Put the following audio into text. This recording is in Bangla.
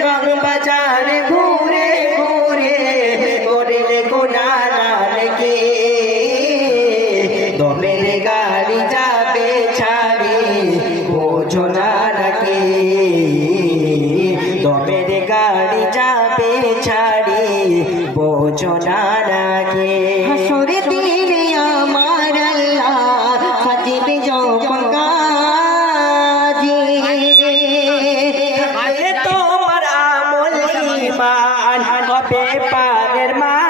রং বাজারে ঘুরে ঘুরে করলে গুনাহকে দমের গাড়ি যাবে ছাড়ি বোঝো না নাকি দমের গাড়ি যাবে ছাড়ি বোঝো না নাকি হাসরে দিনে আমার আল্লাহ সাজিবে যখন কাজী তোমার আমল ঈমান হবে পারের মা